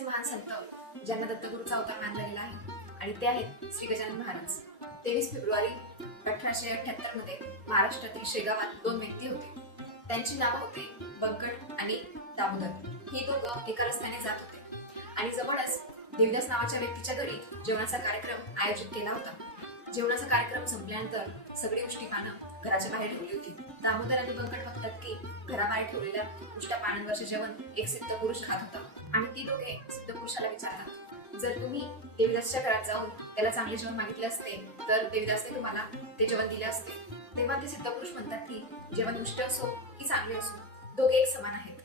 असे महान संत ज्यांना दत्तगुरूचा अवतार मानला गेला आहे आणि ते आहेत श्री गजानन महाराज. 23 फेब्रुवारी 1878 मध्ये महाराष्ट्रातील शेगावात दोन व्यक्ती होते. त्यांची नावं होते बंकट आणि दामोदर. ही दोघं एका रस्त्याने जात होते आणि जवळच देवदास नावाच्या व्यक्तीच्या घरी जेवणाचा कार्यक्रम आयोजित केला होता. जेवणाचा कार्यक्रम संपल्यानंतर सगळी उष्टी पानं घराच्या बाहेर ठेवली होती. दामोदर आणि बंकट बघतात की घराबाहेर ठेवलेल्या उष्ट्या पानांवरचे जेवण एक सिद्ध पुरुष खात होता आणि ती दोघे सिद्ध पुरुषाला विचारतात, जर तुम्ही देवदासच्या घरात जाऊन त्याला चांगले जेवण मागितले असते तर देवदासने तुम्हाला ते जेवण दिले असते. तेव्हा ते सिद्ध पुरुष म्हणतात की जेवण उष्ट असो की चांगले असो, दोघे एक समान आहेत.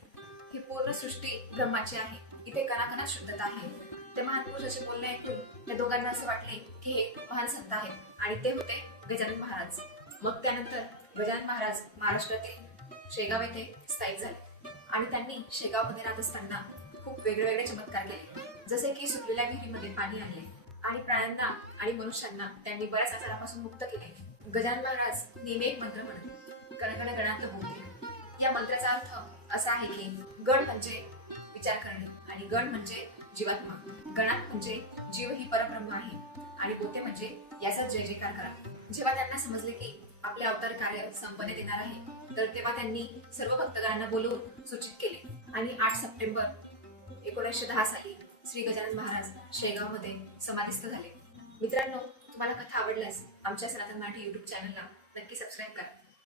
ही पूर्ण सृष्टी ब्रह्माची आहे. इथे कणाकणात शुद्धता आहे. ते महान पुरुषाचे बोलणे ऐकून त्या दोघांना असं वाटले की हे महान संत आहेत आणि ते होते गजानन महाराज. मग त्यानंतर गजानन महाराज महाराष्ट्रातील शेगाव येथे स्थायिक झाले आणि त्यांनी शेगावमध्ये राहत असताना खूप वेगवेगळे चमत्कार केले. जसे की सुकलेल्या विहिरीमध्ये पाणी आणले आणि प्राण्यांना आणि मनुष्यांना त्यांनी बऱ्याच आजारापासून मुक्त केले. गजानन महाराज नेहमी एक मंत्र म्हणत कणकण गणात बोलते. या मंत्राचा अर्थ असा आहे की गण म्हणजे विचार करणे आणि गण म्हणजे जीवात्मा, गणात म्हणजे जीव ही परब्रह्म आहे आणि बोते म्हणजे याचा जय जयकार करा. जेव्हा त्यांना समजले की आपले अवतार कार्य संपन्नेत येणार आहे तर तेव्हा त्यांनी सर्व भक्तगणांना बोलवून सूचित केले आणि 8 सप्टेंबर 1910 साली श्री गजानन महाराज शेगावमध्ये समाधिस्थ झाले. मित्रांनो, तुम्हाला कथा आवडल्यास आमच्या सनातन मराठी YouTube चॅनलला नक्की सबस्क्राईब करा.